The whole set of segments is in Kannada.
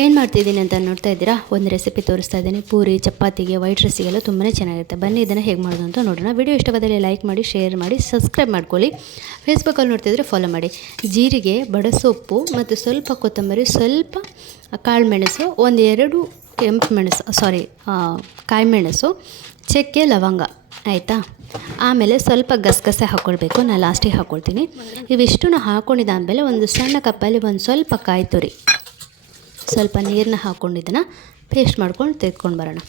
ಏನು ಮಾಡ್ತಿದ್ದೀನಿ ಅಂತ ನೋಡ್ತಾ ಇದ್ದೀರಾ, ಒಂದು ರೆಸಿಪಿ ತೋರಿಸ್ತಾ ಇದ್ದೀನಿ. ಪೂರಿ, ಚಪಾತಿಗೆ, ವೈಟ್ ರೈಸಿಗೆಲ್ಲ ತುಂಬಾ ಚೆನ್ನಾಗಿರುತ್ತೆ. ಬನ್ನಿ ಇದನ್ನು ಹೇಗೆ ಮಾಡೋದು ಅಂತ ನೋಡೋಣ. ವಿಡಿಯೋ ಇಷ್ಟವಾದಲ್ಲಿ ಲೈಕ್ ಮಾಡಿ, ಶೇರ್ ಮಾಡಿ, ಸಬ್ಸ್ಕ್ರೈಬ್ ಮಾಡ್ಕೊಳ್ಳಿ. ಫೇಸ್ಬುಕ್ಕಲ್ಲಿ ನೋಡ್ತಿದ್ರೆ ಫಾಲೋ ಮಾಡಿ. ಜೀರಿಗೆ, ಬಡಸೊಪ್ಪು ಮತ್ತು ಸ್ವಲ್ಪ ಕೊತ್ತಂಬರಿ, ಸ್ವಲ್ಪ ಕಾಳುಮೆಣಸು, ಒಂದೆರಡು ಕೆಂಪು ಮೆಣಸು ಕಾಯಿ ಮೆಣಸು, ಚಕ್ಕೆ, ಲವಂಗ, ಆಯಿತಾ. ಆಮೇಲೆ ಸ್ವಲ್ಪ ಗಸಗಸೆ ಹಾಕ್ಕೊಳ್ಬೇಕು, ನಾನು ಲಾಸ್ಟಿಗೆ ಹಾಕ್ಕೊಳ್ತೀನಿ. ಇವಿಷ್ಟು ಹಾಕ್ಕೊಂಡಿದ್ದಾದಮೇಲೆ ಒಂದು ಸಣ್ಣ ಕಪ್ಪಲ್ಲಿ ಒಂದು ಸ್ವಲ್ಪ ಕಾಯಿ ತುರಿ, ಸ್ವಲ್ಪ ನೀರನ್ನ ಹಾಕ್ಕೊಂಡಿದ್ದನ್ನು ಪೇಸ್ಟ್ ಮಾಡ್ಕೊಂಡು ತೆಗೆದುಕೊಂಡು ಬರೋಣ.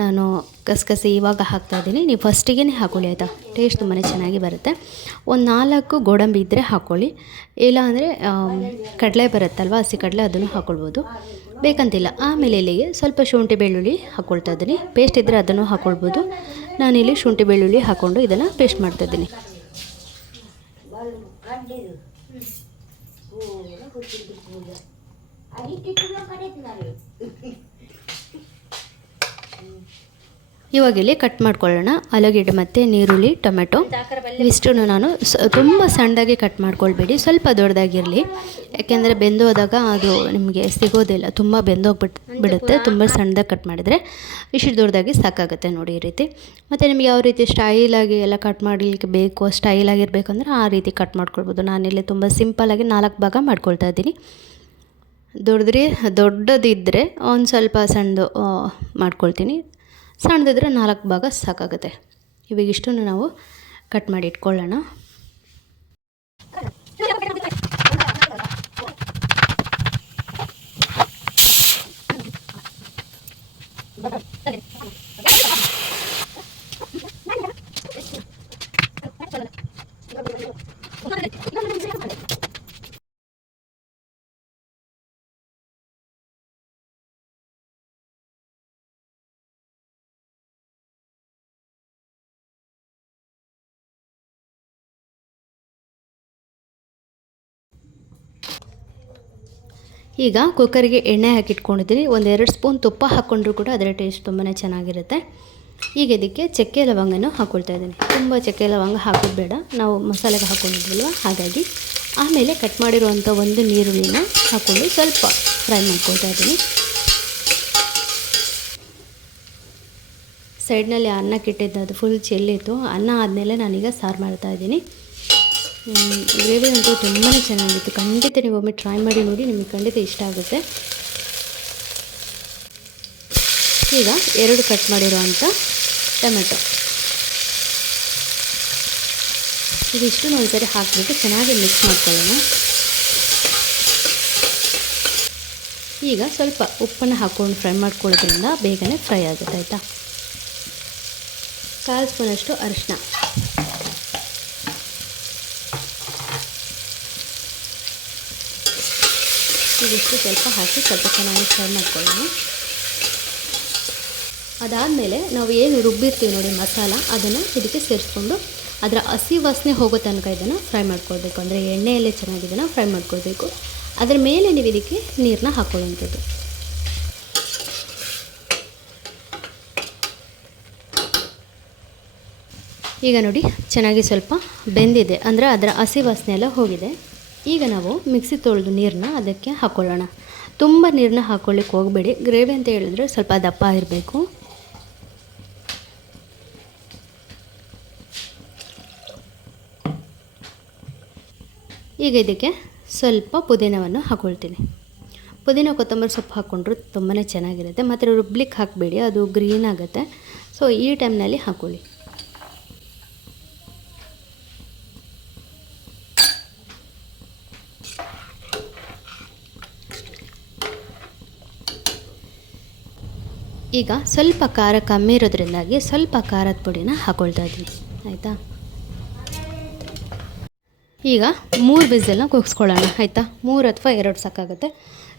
ನಾನು ಗಸಗಸೆ ಇವಾಗ ಹಾಕ್ತಾಯಿದ್ದೀನಿ, ನೀವು ಫಸ್ಟಿಗೆ ಹಾಕ್ಕೊಳ್ಳಿ ಆಯಿತಾ. ಟೇಸ್ಟ್ ತುಂಬಾ ಚೆನ್ನಾಗಿ ಬರುತ್ತೆ. ಒಂದು 4 ಗೋಡಂಬಿ ಇದ್ದರೆ ಹಾಕ್ಕೊಳ್ಳಿ, ಇಲ್ಲ ಅಂದರೆ ಕಡಲೆ ಬರುತ್ತಲ್ವ, ಹಸಿ ಕಡಲೆ, ಅದನ್ನು ಹಾಕ್ಕೊಳ್ಬೋದು, ಬೇಕಂತಿಲ್ಲ. ಆಮೇಲೆ ಇಲ್ಲಿಗೆ ಸ್ವಲ್ಪ ಶುಂಠಿ ಬೆಳ್ಳುಳ್ಳಿ ಹಾಕ್ಕೊಳ್ತಾ ಇದ್ದೀನಿ. ಪೇಸ್ಟ್ ಇದ್ದರೆ ಅದನ್ನು ಹಾಕ್ಕೊಳ್ಬೋದು. ನಾನಿಲ್ಲಿ ಶುಂಠಿ ಬೆಳ್ಳುಳ್ಳಿ ಹಾಕ್ಕೊಂಡು ಇದನ್ನು ಪೇಸ್ಟ್ ಮಾಡ್ತಾಯಿದ್ದೀನಿ. ಇವಾಗ ಇಲ್ಲಿ ಕಟ್ ಮಾಡ್ಕೊಳ್ಳೋಣ. ಆಲೂಗೆಡ್ಡೆ ಮತ್ತು ನೀರುಳ್ಳಿ, ಟೊಮೆಟೊ ಇವಿಷ್ಟು ನಾನು ತುಂಬ ಸಣ್ಣದಾಗಿ ಕಟ್ ಮಾಡ್ಕೊಳ್ಬೇಡಿ, ಸ್ವಲ್ಪ ದೊಡ್ಡದಾಗಿರಲಿ. ಯಾಕೆಂದರೆ ಬೆಂದೋದಾಗ ಅದು ನಿಮಗೆ ಸಿಗೋದಿಲ್ಲ, ತುಂಬ ಬಿಡುತ್ತೆ. ತುಂಬ ಸಣ್ಣದಾಗಿ ಕಟ್ ಮಾಡಿದರೆ. ಇಷ್ಟು ದೊಡ್ಡದಾಗಿ ಸಾಕಾಗುತ್ತೆ ನೋಡಿ ಈ ರೀತಿ. ಮತ್ತು ನಿಮಗೆ ಯಾವ ರೀತಿ ಸ್ಟೈಲಾಗಿ ಎಲ್ಲ ಕಟ್ ಮಾಡಲಿಕ್ಕೆ ಬೇಕು, ಸ್ಟೈಲಾಗಿರಬೇಕಂದ್ರೆ ಆ ರೀತಿ ಕಟ್ ಮಾಡ್ಕೊಳ್ಬೋದು. ನಾನಿಲ್ಲಿ ತುಂಬ ಸಿಂಪಲ್ಲಾಗಿ 4 ಭಾಗ ಮಾಡ್ಕೊಳ್ತಾ ಇದ್ದೀನಿ. ದೊಡ್ಡದಿದ್ದರೆ ಒಂದು ಸ್ವಲ್ಪ ಸಣ್ಣದು ಮಾಡ್ಕೊಳ್ತೀನಿ, ಸಣ್ಣದಿದ್ದರೆ 4 ಭಾಗ ಸಾಕಾಗುತ್ತೆ. ಇವಾಗ ಇಷ್ಟನ್ನು ನಾವು ಕಟ್ ಮಾಡಿ ಇಟ್ಕೊಳ್ಳೋಣ. ಈಗ ಕುಕ್ಕರಿಗೆ ಎಣ್ಣೆ ಹಾಕಿಟ್ಕೊಂಡಿದ್ದೀನಿ. 1-2 ಸ್ಪೂನ್ ತುಪ್ಪ ಹಾಕ್ಕೊಂಡ್ರೂ ಕೂಡ ಅದರ ಟೇಸ್ಟ್ ತುಂಬಾ ಚೆನ್ನಾಗಿರುತ್ತೆ. ಈಗ ಇದಕ್ಕೆ ಚಕ್ಕೆ ಲವಂಗನ ಹಾಕ್ಕೊಳ್ತಾ ಇದ್ದೀನಿ. ತುಂಬ ಚಕ್ಕೆ ಲವಂಗ ಹಾಕೋದು ಬೇಡ, ನಾವು ಮಸಾಲೆಗೆ ಹಾಕ್ಕೊಂಡಿದ್ವಲ್ವ, ಹಾಗಾಗಿ. ಆಮೇಲೆ ಕಟ್ ಮಾಡಿರುವಂಥ ಒಂದು ನೀರುಳ್ಳಿನ ಹಾಕ್ಕೊಂಡು ಸ್ವಲ್ಪ ಫ್ರೈ ಮಾಡ್ಕೊಳ್ತಾ ಇದ್ದೀನಿ. ಸೈಡ್ನಲ್ಲಿ ಅನ್ನಕ್ಕಿಟ್ಟಿದ್ದು ಅದು ಫುಲ್ ಚೆಲ್ಲಿತ್ತು. ಅನ್ನ ಆದಮೇಲೆ ನಾನೀಗ ಸಾರು ಮಾಡ್ತಾಯಿದ್ದೀನಿ. ಗ್ರೇವಿ ಅಂತೂ ತುಂಬಾ ಚೆನ್ನಾಗಿತ್ತು. ಖಂಡಿತ ನೀವು ಒಮ್ಮೆ ಟ್ರೈ ಮಾಡಿ ನೋಡಿ, ನಿಮಗೆ ಖಂಡಿತ ಇಷ್ಟ ಆಗುತ್ತೆ. ಈಗ 2 ಕಟ್ ಮಾಡಿರುವಂಥ ಟೊಮೆಟೊ ಇದಿಷ್ಟು ಒಂದ್ಸರಿ ಹಾಕಿಬಿಟ್ಟು ಚೆನ್ನಾಗಿ ಮಿಕ್ಸ್ ಮಾಡ್ಕೊಳ್ಳೋಣ. ಈಗ ಸ್ವಲ್ಪ ಉಪ್ಪನ್ನು ಹಾಕ್ಕೊಂಡು ಫ್ರೈ ಮಾಡ್ಕೊಳ್ಳೋದ್ರಿಂದ ಬೇಗನೆ ಫ್ರೈ ಆಗುತ್ತೆ ಆಯಿತಾ. 1/4 ಸ್ಪೂನಷ್ಟು ಅರಿಶಿನ, ಇದಿಷ್ಟು ಸ್ವಲ್ಪ ಹಾಕಿ ಸ್ವಲ್ಪ ಚೆನ್ನಾಗಿ ಫ್ರೈ ಮಾಡ್ಕೊಳ್ಳೋಣ. ಅದಾದಮೇಲೆ ನಾವು ಏನು ರುಬ್ಬಿರ್ತೀವಿ ನೋಡಿ ಮಸಾಲ, ಅದನ್ನು ಇದಕ್ಕೆ ಸೇರಿಸ್ಕೊಂಡು ಅದರ ಹಸಿ ವಾಸನೆ ಹೋಗೋ ತನಕ ಇದನ್ನು ಫ್ರೈ ಮಾಡ್ಕೊಳ್ಬೇಕು. ಅಂದರೆ ಎಣ್ಣೆಯಲ್ಲೇ ಚೆನ್ನಾಗಿ ಇದನ್ನು ಫ್ರೈ ಮಾಡ್ಕೊಳ್ಬೇಕು. ಅದರ ಮೇಲೆ ನೀವು ಇದಕ್ಕೆ ನೀರನ್ನ ಹಾಕ್ಕೊಳ್ಳುವಂಥದ್ದು. ಈಗ ನೋಡಿ ಚೆನ್ನಾಗಿ ಸ್ವಲ್ಪ ಬೆಂದಿದೆ, ಅಂದರೆ ಅದರ ಹಸಿ ವಾಸನೆ ಎಲ್ಲ ಹೋಗಿದೆ. ಈಗ ನಾವು ಮಿಕ್ಸಿ ತೊಳೆದು ನೀರನ್ನ ಅದಕ್ಕೆ ಹಾಕ್ಕೊಳ್ಳೋಣ. ತುಂಬ ನೀರನ್ನ ಹಾಕ್ಕೊಳ್ಳಿಕ್ಕೆ ಹೋಗಬೇಡಿ, ಗ್ರೇವಿ ಅಂತ ಹೇಳಿದ್ರೆ ಸ್ವಲ್ಪ ದಪ್ಪ ಇರಬೇಕು. ಈಗ ಇದಕ್ಕೆ ಸ್ವಲ್ಪ ಪುದೀನವನ್ನು ಹಾಕ್ಕೊಳ್ತೀನಿ. ಪುದೀನ ಕೊತ್ತಂಬರಿ ಸೊಪ್ಪು ಹಾಕ್ಕೊಂಡ್ರು ತುಂಬಾ ಚೆನ್ನಾಗಿರುತ್ತೆ. ಮತ್ತು ರುಬ್ಲಿಕ್ಕೆ ಹಾಕಬೇಡಿ, ಅದು ಗ್ರೀನ್ ಆಗುತ್ತೆ. ಸೊ ಈ ಟೈಮ್ನಲ್ಲಿ ಹಾಕ್ಕೊಳ್ಳಿ. ಈಗ ಸ್ವಲ್ಪ ಖಾರ ಕಮ್ಮಿ ಇರೋದ್ರಿಂದಾಗಿ ಸ್ವಲ್ಪ ಖಾರದ ಪುಡಿನ ಹಾಕ್ಕೊಳ್ತಾ ಇದ್ದೀನಿ ಆಯಿತಾ. ಈಗ 3 ವಿಸಲ್ನ ಕೂಗಿಸ್ಕೊಳ್ಳೋಣ ಆಯಿತಾ. 3 ಅಥವಾ 2 ಸಾಕಾಗುತ್ತೆ,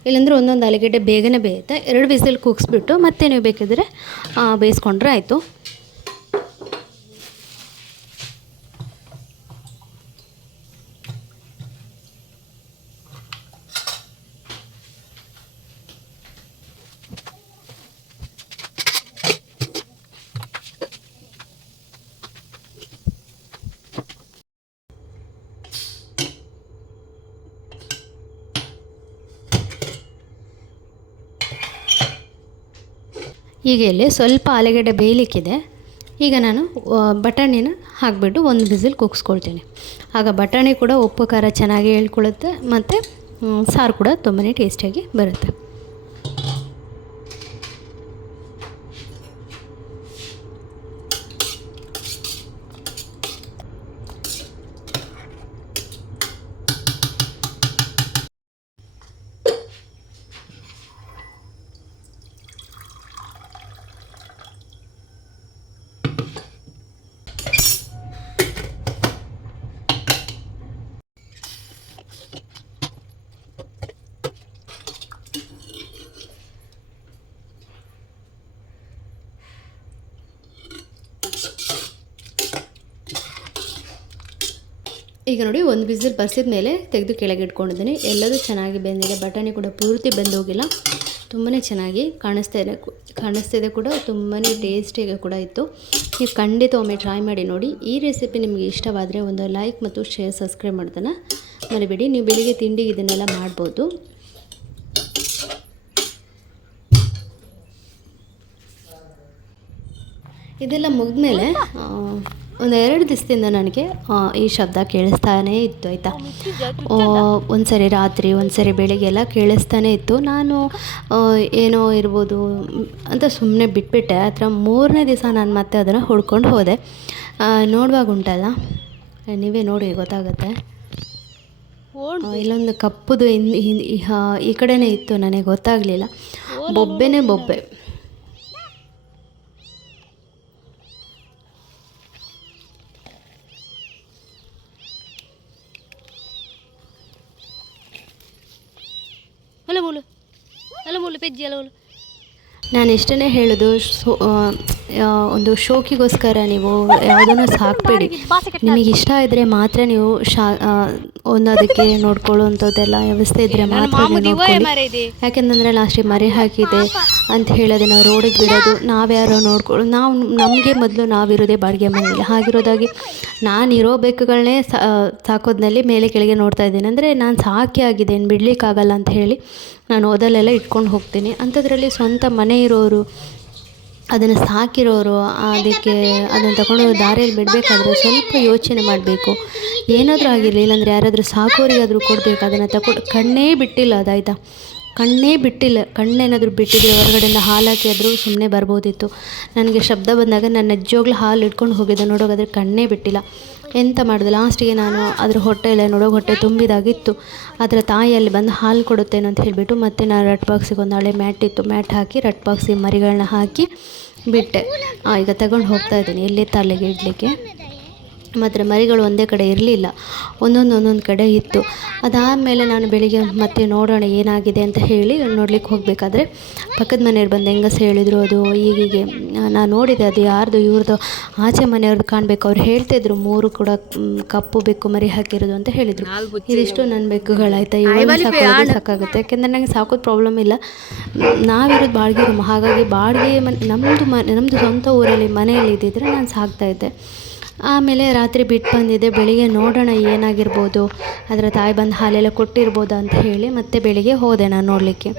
ಇಲ್ಲಾಂದರೆ ಒಂದೊಂದು ಆಲೂಗೆಡ್ಡೆ ಬೇಗನೆ ಬೇಯುತ್ತೆ. 2 ವಿಸಲ್ ಕೂಗಿಸ್ಬಿಟ್ಟು ಮತ್ತೆ ನೀವು ಬೇಕಿದ್ದರೆ ಬೇಯಿಸ್ಕೊಂಡ್ರೆ ಆಯಿತು. ಈಗ ಇಲ್ಲಿ ಸ್ವಲ್ಪ ಆಲೂಗಡ್ಡೆ ಬೇಯಲಿಕ್ಕಿದೆ. ಈಗ ನಾನು ಬಟಾಣಿನ ಹಾಕಿಬಿಟ್ಟು ಒಂದು ವಿಸಿಲ್ ಕೂಗಿಸ್ಕೊಳ್ತೀನಿ. ಆಗ ಬಟಾಣಿ ಕೂಡ ಉಪ್ಪು ಖಾರ ಚೆನ್ನಾಗಿ ಹೇಳ್ಕೊಳ್ಳುತ್ತೆ ಮತ್ತು ಸಾರು ಕೂಡ ತುಂಬಾ ಟೇಸ್ಟಿಯಾಗಿ ಬರುತ್ತೆ. ಈಗ ನೋಡಿ ಒಂದು ವಿಸಿಲ್ ಬರ್ಸಿದ ಮೇಲೆ ತೆಗೆದು ಕೆಳಗೆ ಇಟ್ಕೊಂಡಿದ್ದೀನಿ. ಎಲ್ಲದೂ ಚೆನ್ನಾಗಿ ಬೆಂದಿದೆ. ಬಟಾಣಿ ಕೂಡ ಪೂರ್ತಿ ಬೆಂದೋಗಿಲ್ಲ. ತುಂಬಾ ಚೆನ್ನಾಗಿ ಕಾಣಿಸ್ತಿದೆ ಕೂಡ. ತುಂಬಾ ಟೇಸ್ಟಿಯಾಗಿ ಕೂಡ ಇತ್ತು. ನೀವು ಖಂಡಿತ ಒಮ್ಮೆ ಟ್ರೈ ಮಾಡಿ ನೋಡಿ. ಈ ರೆಸಿಪಿ ನಿಮಗೆ ಇಷ್ಟವಾದರೆ ಒಂದು ಲೈಕ್ ಮತ್ತು ಶೇರ್ ಸಬ್ಸ್ಕ್ರೈಬ್ ಮಾಡೋದನ್ನು ಮರಿಬೇಡಿ. ನೀವು ಬೆಳಿಗ್ಗೆ ತಿಂಡಿಗೆ ಇದನ್ನೆಲ್ಲ ಮಾಡ್ಬೋದು. ಇದೆಲ್ಲ ಮುಗಿದ್ಮೇಲೆ ಒಂದು 2 ದಿವಸದಿಂದ ನನಗೆ ಈ ಶಬ್ದ ಕೇಳಿಸ್ತಾನೇ ಇತ್ತು ಆಯಿತಾ. ಒಂದು ಸರಿ ರಾತ್ರಿ, ಒಂದು ಸರಿ ಬೆಳಿಗ್ಗೆ ಎಲ್ಲ ಕೇಳಿಸ್ತಾನೇ ಇತ್ತು. ನಾನು ಏನೋ ಇರ್ಬೋದು ಅಂತ ಸುಮ್ಮನೆ ಬಿಟ್ಬಿಟ್ಟೆ. ಆ ಥರ 3ನೇ ದಿವಸ ನಾನು ಮತ್ತೆ ಅದನ್ನು ಹುಡ್ಕೊಂಡು ಹೋದೆ. ನೋಡುವಾಗ ಉಂಟಲ್ಲ, ನೀವೇ ನೋಡಿ ಗೊತ್ತಾಗುತ್ತೆ. ಇಲ್ಲೊಂದು ಕಪ್ಪುದು ಈ ಕಡೆನೇ ಇತ್ತು, ನನಗೆ ಗೊತ್ತಾಗಲಿಲ್ಲ. ಬೊಬ್ಬೆನೇ ಬೊಬ್ಬೆ. ನಾನು ಇಷ್ಟನ್ನೇ ಹೇಳೋದು, ಒಂದು ಶೋಕಿಗೋಸ್ಕರ ನೀವು ಯಾವುದನ್ನು ಸಾಕಬೇಡಿ. ನಿಮಗೆ ಇಷ್ಟ ಇದ್ದರೆ ಮಾತ್ರ ನೀವು ಒಂದು ಅದಕ್ಕೆ ನೋಡ್ಕೊಳ್ಳುವಂಥದ್ದೆಲ್ಲ ವ್ಯವಸ್ಥೆ ಇದ್ದರೆ ಮಾತ್ರ ನೋಡ್ಕೊಳ್ಳಿ. ಯಾಕೆಂತಂದರೆ ಲಾಸ್ಟಿಗೆ ಮರಿ ಹಾಕಿದೆ ಅಂತ ಹೇಳೋದು ನಾವು ರೋಡಿಗೆ ಬಿಡೋದು, ನಾವ್ಯಾರೋ ನಮಗೆ ಮೊದಲು ನಾವಿರೋದೇ ಬಾಡಿಗೆ ಮನೆಯಲ್ಲಿ. ಹಾಗಿರೋದಾಗಿ ನಾನಿರೋ ಬೆಕ್ಕುಗಳನ್ನೇ ಸಾಕೋದ್ನಲ್ಲಿ ಮೇಲೆ ಕೆಳಗೆ ನೋಡ್ತಾ ಇದ್ದೀನಿ. ಅಂದರೆ ನಾನು ಸಾಕಿ ಆಗಿದೆ, ಏನು ಬಿಡಲಿಕ್ಕಾಗಲ್ಲ ಅಂತ ಹೇಳಿ ನಾನು ಓದಲ್ಲೆಲ್ಲ ಇಟ್ಕೊಂಡು ಹೋಗ್ತೀನಿ. ಅಂಥದ್ರಲ್ಲಿ ಸ್ವಂತ ಮನೆ ಇರೋರು, ಅದನ್ನು ಸಾಕಿರೋರು ಅದನ್ನು ತಗೊಂಡು ದಾರಿಯಲ್ಲಿ ಬಿಡಬೇಕಾದ್ರೆ ಸ್ವಲ್ಪ ಯೋಚನೆ ಮಾಡಬೇಕು. ಏನಾದರೂ ಆಗಿರಲಿ, ಇಲ್ಲಾಂದರೆ ಯಾರಾದರೂ ಸಾಕೋರಿಗಾದರೂ ಕೊಡಬೇಕು. ಅದನ್ನು ತಗೊಂಡು ಕಣ್ಣೇ ಬಿಟ್ಟಿಲ್ಲ ಅದಾಯ್ತಾ, ಕಣ್ಣೇನಾದರೂ ಬಿಟ್ಟಿದ್ರೆ ಹೊರಗಡೆಯಿಂದ ಹಾಲು ಹಾಕಿ ಆದರೂ ಸುಮ್ಮನೆ ಬರ್ಬೋದಿತ್ತು. ನನಗೆ ಶಬ್ದ ಬಂದಾಗ ನನ್ನ ನಿಜವಾಗ್ಲೂ ಹಾಲು ಇಟ್ಕೊಂಡು ಹೋಗಿದ್ದೆ. ನೋಡೋಗಾದ್ರೆ ಕಣ್ಣೇ ಬಿಟ್ಟಿಲ್ಲ. ಎಂತ ಮಾಡೋದು, ಲಾಸ್ಟಿಗೆ ನಾನು ಅದ್ರ ಹೊಟ್ಟೆಯಲ್ಲೇ ಹೊಟ್ಟೆ ತುಂಬಿದಾಗಿತ್ತು. ಅದರ ತಾಯಿಯಲ್ಲಿ ಬಂದು ಹಾಲು ಕೊಡುತ್ತೇನೆ ಅಂತ ಹೇಳಿಬಿಟ್ಟು ಮತ್ತೆ ನಾನು ರಟ್ ಬಾಕ್ಸಿಗೆ ಒಂದು ಹಳೆ ಮ್ಯಾಟ್ ಇತ್ತು, ಮ್ಯಾಟ್ ಹಾಕಿ ರಟ್ ಬಾಕ್ಸಿಗೆ ಮರಿಗಳನ್ನ ಹಾಕಿ ಬಿಟ್ಟೆ. ಈಗ ತಗೊಂಡು ಹೋಗ್ತಾ ಇದ್ದೀನಿ ಎಲ್ಲಿತ್ತು ಅಲ್ಲಿಗೆ ಇಡಲಿಕ್ಕೆ. ಮಾತ್ರ ಮರಿಗಳು ಒಂದೇ ಕಡೆ ಇರಲಿಲ್ಲ, ಒಂದೊಂದು ಕಡೆ ಇತ್ತು. ಅದಾದಮೇಲೆ ನಾನು ಬೆಳಿಗ್ಗೆ ಮತ್ತೆ ನೋಡೋಣ ಏನಾಗಿದೆ ಅಂತ ಹೇಳಿ ನೋಡ್ಲಿಕ್ಕೆ ಹೋಗಬೇಕಾದ್ರೆ ಪಕ್ಕದ ಮನೆಯವ್ರು ಬಂದು ಹೆಂಗಸ ಹೇಳಿದರು, ಅದು ಹೀಗೆ ನಾನು ನೋಡಿದೆ, ಅದು ಯಾರ್ದು ಇವ್ರದ್ದು ಆಚೆ ಮನೆಯವ್ರದ್ದು ಕಾಣಬೇಕು. ಅವ್ರು ಹೇಳ್ತಿದ್ರು 3 ಕೂಡ ಕಪ್ಪು ಬೆಕ್ಕು ಮರಿ ಹಾಕಿರೋದು ಅಂತ ಹೇಳಿದರು. ಇದಿಷ್ಟು ನನ್ನ ಬೆಕ್ಕುಗಳಾಯ್ತಾ, ಇವಾಗ ಸಾಕಾಗುತ್ತೆ. ಯಾಕೆಂದರೆ ನನಗೆ ಸಾಕೋದು ಪ್ರಾಬ್ಲಮ್ ಇಲ್ಲ. ನಾವಿರೋದು ಬಾಡಿಗೆ ರೂಮ್, ಹಾಗಾಗಿ ಬಾಡಿಗೆ ನಮ್ಮದು ಸ್ವಂತ ಊರಲ್ಲಿ ಮನೆಯಲ್ಲಿ ಇದ್ದಿದ್ರೆ ನಾನು ಸಾಕ್ತಾಯಿದ್ದೆ. ಆಮೇಲೆ ರಾತ್ರಿ ಬಿಟ್ಟು ಬಂದಿದ್ದೆ. ಬೆಳಿಗ್ಗೆ ನೋಡೋಣ ಏನಾಗಿರ್ಬೋದು, ಅದರ ತಾಯಿ ಬಂದು ಹಾಲೆಲ್ಲ ಕೊಟ್ಟಿರ್ಬೋದಾ ಅಂತ ಹೇಳಿ ಮತ್ತೆ ಬೆಳಿಗ್ಗೆ ಹೋದೆ ನಾನು ನೋಡಲಿಕ್ಕೆ.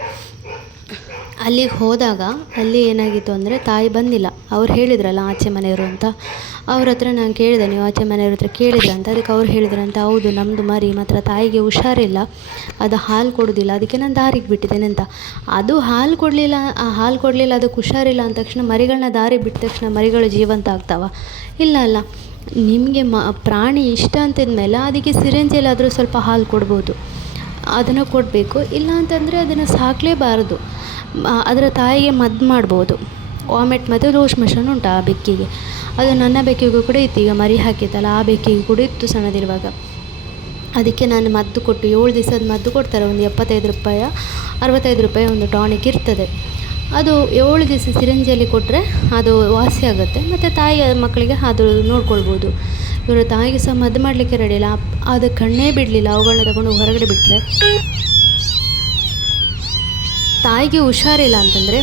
ಅಲ್ಲಿಗೆ ಹೋದಾಗ ಅಲ್ಲಿ ಏನಾಗಿತ್ತು ಅಂದರೆ ತಾಯಿ ಬಂದಿಲ್ಲ. ಅವ್ರು ಹೇಳಿದ್ರಲ್ಲ ಆಚೆ ಮನೆಯವರು ಅಂತ, ಅವ್ರ ಹತ್ರ ನಾನು ಕೇಳಿದೆ, ನೀವು ಆಚೆ ಮನೆಯವ್ರ ಹತ್ರ ಕೇಳಿದ್ರ ಅಂತ. ಅದಕ್ಕೆ ಅವ್ರು ಹೇಳಿದ್ರಂತ, ಹೌದು ನಮ್ಮದು ಮರಿ ಮಾತ್ರ ತಾಯಿಗೆ ಹುಷಾರಿಲ್ಲ, ಅದು ಹಾಲು ಕೊಡೋದಿಲ್ಲ, ಅದಕ್ಕೆ ನಾನು ದಾರಿಗೆ ಬಿಟ್ಟಿದ್ದೇನೆ ಅಂತ. ಅದು ಹಾಲು ಕೊಡಲಿಲ್ಲ, ಅದಕ್ಕೆ ಹುಷಾರಿಲ್ಲ ಅಂದ ತಕ್ಷಣ ಮರಿಗಳನ್ನ ದಾರಿಗೆ ಬಿಟ್ಟ ತಕ್ಷಣ ಮರಿಗಳು ಜೀವಂತ ಆಗ್ತಾವ? ಇಲ್ಲ. ನಿಮಗೆ ಪ್ರಾಣಿ ಇಷ್ಟ ಅಂತಿದ್ಮೇಲೆ ಅದಕ್ಕೆ ಸಿರಿಂಜಲ್ಲಾದರೂ ಸ್ವಲ್ಪ ಹಾಲು ಕೊಡ್ಬೋದು, ಅದನ್ನು ಕೊಡಬೇಕು. ಇಲ್ಲ ಅಂತಂದರೆ ಅದನ್ನು ಸಾಕಲೇಬಾರದು. ಅದರ ತಾಯಿಗೆ ಮದ್ದು ಮಾಡ್ಬೋದು. ವಾಮಿಟ್ ಮತ್ತು ಲೂಸ್ ಮೋಷನ್ ಉಂಟು ಆ ಬೆಕ್ಕಿಗೆ. ಅದು ನನ್ನ ಬೆಕ್ಕಿಗೂ ಕೂಡ ಇತ್ತು. ಈಗ ಮರಿ ಹಾಕಿತ್ತಲ್ಲ ಆ ಬೆಕ್ಕಿಗೂ ಕೂಡ ಇತ್ತು ಸಣ್ಣದಿರುವಾಗ. ಅದಕ್ಕೆ ನಾನು ಮದ್ದು ಕೊಟ್ಟು 7 ದಿವಸದ ಮದ್ದು ಕೊಡ್ತಾರೆ. ಒಂದು 75 ರೂಪಾಯಿ 65 ರೂಪಾಯಿ ಒಂದು ಟಾನಿಕ್ ಇರ್ತದೆ. ಅದು 7 ದಿವಸ ಸಿರಿಂಜಲ್ಲಿ ಕೊಟ್ಟರೆ ಅದು ವಾಸಿ ಆಗುತ್ತೆ. ಮತ್ತು ತಾಯಿ ಮಕ್ಕಳಿಗೆ ಅದು ನೋಡ್ಕೊಳ್ಬೋದು. ಇವರು ತಾಯಿಗೆ ಸಹ ಮದ್ದು ಮಾಡಲಿಕ್ಕೆ ರೆಡಿ ಇಲ್ಲ. ಅದು ಕಣ್ಣೇ ಬಿಡಲಿಲ್ಲ. ಅವುಗಳನ್ನ ತಗೊಂಡು ಹೊರಗಡೆ ಬಿಟ್ಟರೆ ತಾಯಿಗೆ ಹುಷಾರಿಲ್ಲ ಅಂತಂದರೆ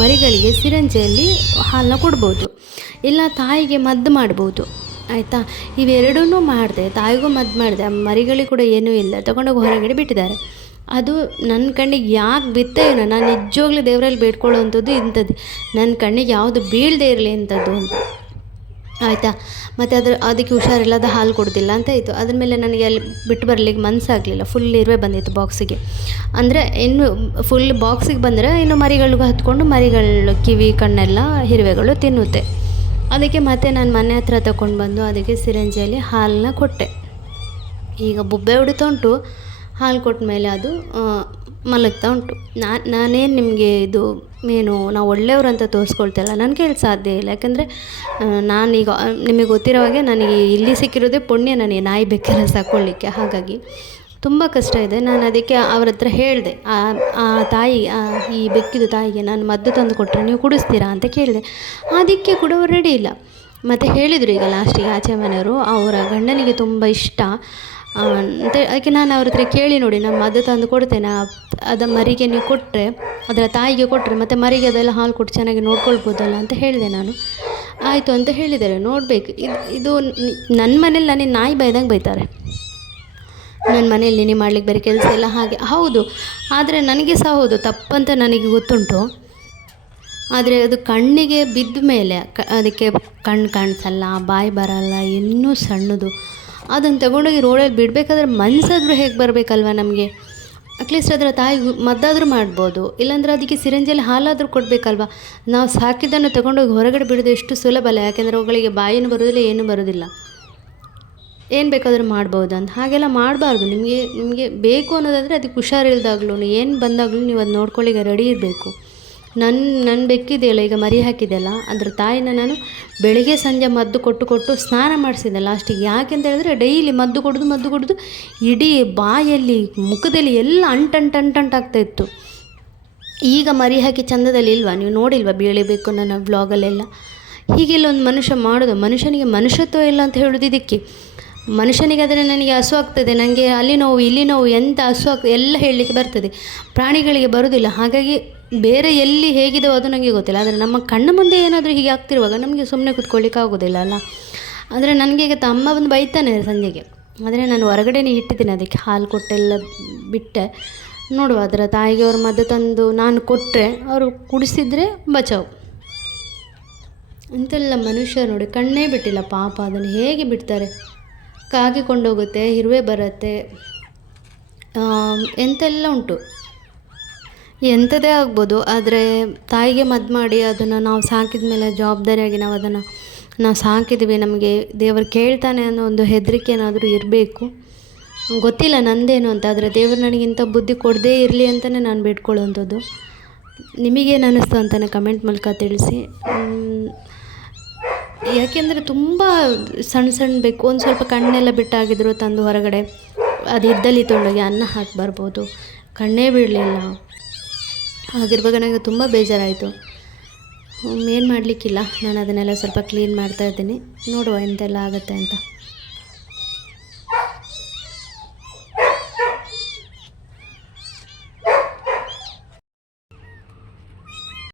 ಮರಿಗಳಿಗೆ ಸಿರಿಂಜಲ್ಲಿ ಹಾಲನ್ನ ಕೊಡ್ಬೋದು, ಇಲ್ಲ ತಾಯಿಗೆ ಮದ್ದು ಮಾಡ್ಬೋದು. ಆಯಿತಾ, ಇವೆರಡನ್ನೂ ಮಾಡಿದೆ. ತಾಯಿಗೂ ಮದ್ದು ಮಾಡಿದೆ, ಮರಿಗಳಿಗೆ ಕೂಡ ಏನೂ ಇಲ್ಲ, ತಗೊಂಡೋಗಿ ಹೊರಗಡೆ ಬಿಟ್ಟಿದ್ದಾರೆ. ಅದು ನನ್ನ ಕಣ್ಣಿಗೆ ಯಾಕೆ ಬಿತ್ತೇನೋ, ನಾನು ನಿಜವಾಗ್ಲೂ ದೇವರಲ್ಲಿ ಬೇಡ್ಕೊಳ್ಳೋವಂಥದ್ದು ಇಂಥದ್ದು, ನನ್ನ ಕಣ್ಣಿಗೆ ಯಾವುದು ಬೀಳದೇ ಇರಲಿ ಅಂಥದ್ದು ಅಂತ. ಆಯಿತಾ. ಮತ್ತು ಅದಕ್ಕೆ ಹುಷಾರಿಲ್ಲದ ಹಾಲು ಕೊಡೋದಿಲ್ಲ ಅಂತ ಆಯಿತು. ಅದ್ರ ಮೇಲೆ ನನಗೆ ಅಲ್ಲಿ ಬಿಟ್ಟು ಬರಲಿಕ್ಕೆ ಮನಸ್ಸಾಗಲಿಲ್ಲ, ಫುಲ್ ಇರುವೆ ಬಂದಿತ್ತು ಬಾಕ್ಸಿಗೆ. ಅಂದರೆ ಇನ್ನು ಫುಲ್ ಬಾಕ್ಸಿಗೆ ಬಂದರೆ ಇನ್ನು ಮರಿಗಳಿಗೂ ಹತ್ಕೊಂಡು ಮರಿಗಳ ಕಿವಿ ಕಣ್ಣೆಲ್ಲ ಇರುವೆಗಳು ತಿನ್ನುತ್ತೆ. ಅದಕ್ಕೆ ಮತ್ತೆ ನಾನು ಮನೆ ಹತ್ರ ತಗೊಂಡು ಬಂದು ಅದಕ್ಕೆ ಸಿರಂಜಿಯಲ್ಲಿ ಹಾಲನ್ನ ಕೊಟ್ಟೆ. ಈಗ ಬುಬ್ಬೆ ಹೊಡಿತಾ ಉಂಟು, ಹಾಲು ಕೊಟ್ಟ ಮೇಲೆ ಅದು ಮಲಗ್ತಾ ಉಂಟು. ನಾನೇನು ನಿಮಗೆ ಇದು ಏನು ನಾವು ಒಳ್ಳೆಯವರು ಅಂತ ತೋರಿಸ್ಕೊಳ್ತಲ್ಲ, ನನ್ನ ಕೈಲಿ ಸಾಧ್ಯ ಇಲ್ಲ. ಯಾಕಂದರೆ ನಾನೀಗ ನಿಮಗೆ ಗೊತ್ತಿರೋ ಹಾಗೆ ನನಗೆ ಇಲ್ಲಿ ಸಿಕ್ಕಿರೋದೇ ಪುಣ್ಯ, ನನಗೆ ನಾಯಿ ಬೆಕ್ಕೆಲ್ಲ ಸಾಕೊಳ್ಳಿಕ್ಕೆ. ಹಾಗಾಗಿ ತುಂಬ ಕಷ್ಟ ಇದೆ. ನಾನು ಅದಕ್ಕೆ ಅವ್ರ ಹತ್ರ ಹೇಳಿದೆ, ಆ ತಾಯಿ ಈ ಬೆಕ್ಕಿದು ತಾಯಿಗೆ ನಾನು ಮದ್ದು ತಂದು ಕೊಟ್ಟರೆ ನೀವು ಕುಡಿಸ್ತೀರಾ ಅಂತ ಕೇಳಿದೆ. ಅದಕ್ಕೆ ಕೂಡ ಅವ್ರು ರೆಡಿ ಇಲ್ಲ. ಮತ್ತು ಹೇಳಿದರು ಈಗ ಲಾಸ್ಟಿಗೆ ಆಚೆ ಮನೆಯವರು, ಅವರ ಗಂಡನಿಗೆ ತುಂಬ ಇಷ್ಟ ಅಂತ. ಅದಕ್ಕೆ ನಾನು ಅವ್ರ ಹತ್ರ ಕೇಳಿ ನೋಡಿ, ನಾನು ಮದ್ದು ತಂದು ಕೊಡ್ತೇನೆ, ಅದು ಮರಿಗೆ ನೀವು ಕೊಟ್ಟರೆ, ಅದರ ತಾಯಿಗೆ ಕೊಟ್ಟರೆ ಮತ್ತು ಮರಿಗೆ ಅದೆಲ್ಲ ಹಾಲು ಕೊಟ್ಟು ಚೆನ್ನಾಗಿ ನೋಡ್ಕೊಳ್ಬೋದಲ್ಲ ಅಂತ ಹೇಳಿದೆ ನಾನು. ಆಯಿತು ಅಂತ ಹೇಳಿದ್ದಾರೆ. ನೋಡಬೇಕು, ಇದು ನನ್ನ ಮನೇಲಿ ನನಗೆ ನಾಯಿ ಬೈದಂಗೆ ಬೈತಾರೆ. ನನ್ನ ಮನೇಲಿ ನೀನು ಮಾಡ್ಲಿಕ್ಕೆ ಬರೀ ಕೆಲಸ ಎಲ್ಲ ಹಾಗೆ ಹೌದು, ಆದರೆ ನನಗೆ ಸಹ ಹೌದು ತಪ್ಪಂತ ನನಗೆ ಗೊತ್ತುಂಟು. ಆದರೆ ಅದು ಕಣ್ಣಿಗೆ ಬಿದ್ದ ಮೇಲೆ ಅದಕ್ಕೆ ಕಣ್ಣು ಕಾಣಿಸಲ್ಲ, ಬಾಯಿ ಬರಲ್ಲ, ಇನ್ನೂ ಸಣ್ಣದು. ಅದನ್ನು ತಗೊಂಡೋಗಿ ರೋಡಲ್ಲಿ ಬಿಡಬೇಕಾದ್ರೆ ಮನಸ್ಸಾದರೂ ಹೇಗೆ ಬರಬೇಕಲ್ವ ನಮಗೆ. ಅಟ್ಲೀಸ್ಟ್ ಅದರ ತಾಯಿಗೆ ಮದ್ದಾದರೂ ಮಾಡ್ಬೋದು, ಇಲ್ಲಾಂದರೆ ಅದಕ್ಕೆ ಸಿರಂಜಿಯಲ್ಲಿ ಹಾಲಾದರೂ ಕೊಡಬೇಕಲ್ವ. ನಾವು ಸಾಕಿದ್ದನ್ನು ತಗೊಂಡೋಗಿ ಹೊರಗಡೆ ಬಿಡೋದು ಎಷ್ಟು ಸುಲಭ ಅಲ್ಲ. ಯಾಕೆಂದರೆ ಅವುಗಳಿಗೆ ಬಾಯಿನೂ ಬರೋದಿಲ್ಲ, ಏನೂ ಬರೋದಿಲ್ಲ, ಏನು ಬೇಕಾದರೂ ಮಾಡ್ಬೋದು ಅಂತ. ಹಾಗೆಲ್ಲ ಮಾಡಬಾರ್ದು. ನಿಮಗೆ ಬೇಕು ಅನ್ನೋದಾದರೆ ಅದಕ್ಕೆ ಹುಷಾರಿಲ್ದಾಗ್ಲೂ ಏನು ಬಂದಾಗಲೂ ನೀವು ಅದು ನೋಡ್ಕೊಳ್ಳಿಕ್ಕೆ ರೆಡಿ ಇರಬೇಕು. ನನ್ನ ಬೆಕ್ಕಿದೆಯಲ್ಲ, ಈಗ ಮರಿ ಹಾಕಿದೆಯಲ್ಲ, ಅದ್ರ ತಾಯಿನ ನಾನು ಬೆಳಿಗ್ಗೆ ಸಂಜೆ ಮದ್ದು ಕೊಟ್ಟು ಸ್ನಾನ ಮಾಡಿಸಿದ್ದೆ ಲಾಸ್ಟಿಗೆ. ಯಾಕೆಂತ ಹೇಳಿದ್ರೆ ಡೈಲಿ ಮದ್ದು ಕೊಡೋದು ಇಡೀ ಬಾಯಲ್ಲಿ ಮುಖದಲ್ಲಿ ಎಲ್ಲ ಅಂಟಂಟಾಗ್ತಾಯಿತ್ತು. ಈಗ ಮರಿ ಹಾಕಿ ಚಂದದಲ್ಲಿ ಇಲ್ವಾ, ನೀವು ನೋಡಿಲ್ವಾ ಬೆಳಿಬೇಕು ನನ್ನ ವ್ಲಾಗಲ್ಲೆಲ್ಲ. ಹೀಗೆಲ್ಲ ಒಂದು ಮನುಷ್ಯ ಮಾಡೋದು. ಮನುಷ್ಯನಿಗೆ ಮನುಷ್ಯತ್ವ ಇಲ್ಲ ಅಂತ ಹೇಳೋದು ಇದಕ್ಕೆ. ಮನುಷ್ಯನಿಗಾದರೆ ನನಗೆ ಹಸು ಆಗ್ತದೆ, ನನಗೆ ಅಲ್ಲಿ ನೋವು ಇಲ್ಲಿ ನೋವು ಎಂತ ಹಸು ಎಲ್ಲ ಹೇಳಲಿಕ್ಕೆ ಬರ್ತದೆ, ಪ್ರಾಣಿಗಳಿಗೆ ಬರೋದಿಲ್ಲ. ಹಾಗಾಗಿ ಬೇರೆ ಎಲ್ಲಿ ಹೇಗಿದೆಯೋ ಅದು ನನಗೆ ಗೊತ್ತಿಲ್ಲ. ಆದರೆ ನಮ್ಮ ಕಣ್ಣು ಮುಂದೆ ಏನಾದರೂ ಹೀಗೆ ಆಗ್ತಿರುವಾಗ ನಮಗೆ ಸುಮ್ಮನೆ ಕೂತ್ಕೊಳ್ಳಿಕ್ಕೆ ಆಗೋದಿಲ್ಲ ಅಲ್ಲ. ಅಂದರೆ ನನಗೆ ಈಗ ಅಮ್ಮ ಬಂದು ಬೈತಾನೆ ಸಂಜೆಗೆ. ಆದರೆ ನಾನು ಹೊರಗಡೆನೇ ಇಟ್ಟಿದ್ದೀನಿ, ಅದಕ್ಕೆ ಹಾಲು ಕೊಟ್ಟೆಲ್ಲ ಬಿಟ್ಟೆ. ನೋಡುವ, ಅದರ ತಾಯಿಗೆ ಅವ್ರ ಮದ್ದು ತಂದು ನಾನು ಕೊಟ್ಟರೆ ಅವರು ಕುಡಿಸಿದ್ರೆ ಬಚಾವು. ಅಂತೆಲ್ಲ ಮನುಷ್ಯ ನೋಡಿ ಕಣ್ಣೇ ಬಿಟ್ಟಿಲ್ಲ ಪಾಪ. ಅದನ್ನು ಹೇಗೆ ಬಿಡ್ತಾರೆ. ಕಾಗಿ ಕೊಂಡೋಗುತ್ತೆ, ಇರುವೆ ಬರುತ್ತೆ, ಎಂತೆಲ್ಲ ಉಂಟು. ಎಂಥದೇ ಆಗ್ಬೋದು. ಆದರೆ ತಾಯಿಗೆ ಮದ್ದು ಮಾಡಿ ಅದನ್ನು ನಾವು ಸಾಕಿದ ಮೇಲೆ ಜವಾಬ್ದಾರಿಯಾಗಿ ನಾವು ಸಾಕಿದ್ವಿ, ನಮಗೆ ದೇವರು ಕೇಳ್ತಾನೆ ಅನ್ನೋ ಒಂದು ಹೆದರಿಕೆ ಏನಾದರೂ ಇರಬೇಕು. ಗೊತ್ತಿಲ್ಲ ನಂದೇನು ಅಂತ. ಆದರೆ ದೇವರು ನನಗಿಂತ ಬುದ್ಧಿ ಕೊಡದೇ ಇರಲಿ ಅಂತಲೇ ನಾನು ಬೇಡ್ಕೊಳ್ಳೋವಂಥದ್ದು. ನಿಮಗೇನು ಅನ್ನಿಸ್ತು ಅಂತಲೇ ಕಮೆಂಟ್ ಮೂಲಕ ತಿಳಿಸಿ. ಯಾಕೆಂದರೆ ತುಂಬ ಸಣ್ಣ ಬೇಕು, ಒಂದು ಸ್ವಲ್ಪ ಕಣ್ಣೆಲ್ಲ ಬಿಟ್ಟಾಗಿದ್ರು ತಂದು ಹೊರಗಡೆ ಅದು ಇದ್ದಲ್ಲಿ ತೊಗೊಂಡೋಗಿ ಅನ್ನ ಹಾಕಿ ಬರ್ಬೋದು, ಕಣ್ಣೇ ಬಿಡಲಿಲ್ಲ. ಹಾಗಿರುವಾಗ ನನಗೆ ತುಂಬ ಬೇಜಾರಾಯಿತು. ಏನು ಮಾಡಲಿಕ್ಕಿಲ್ಲ, ನಾನು ಅದನ್ನೆಲ್ಲ ಸ್ವಲ್ಪ ಕ್ಲೀನ್ ಮಾಡ್ತಾಯಿದ್ದೀನಿ. ನೋಡುವ ಎಂತೆಲ್ಲ ಆಗುತ್ತೆ ಅಂತ.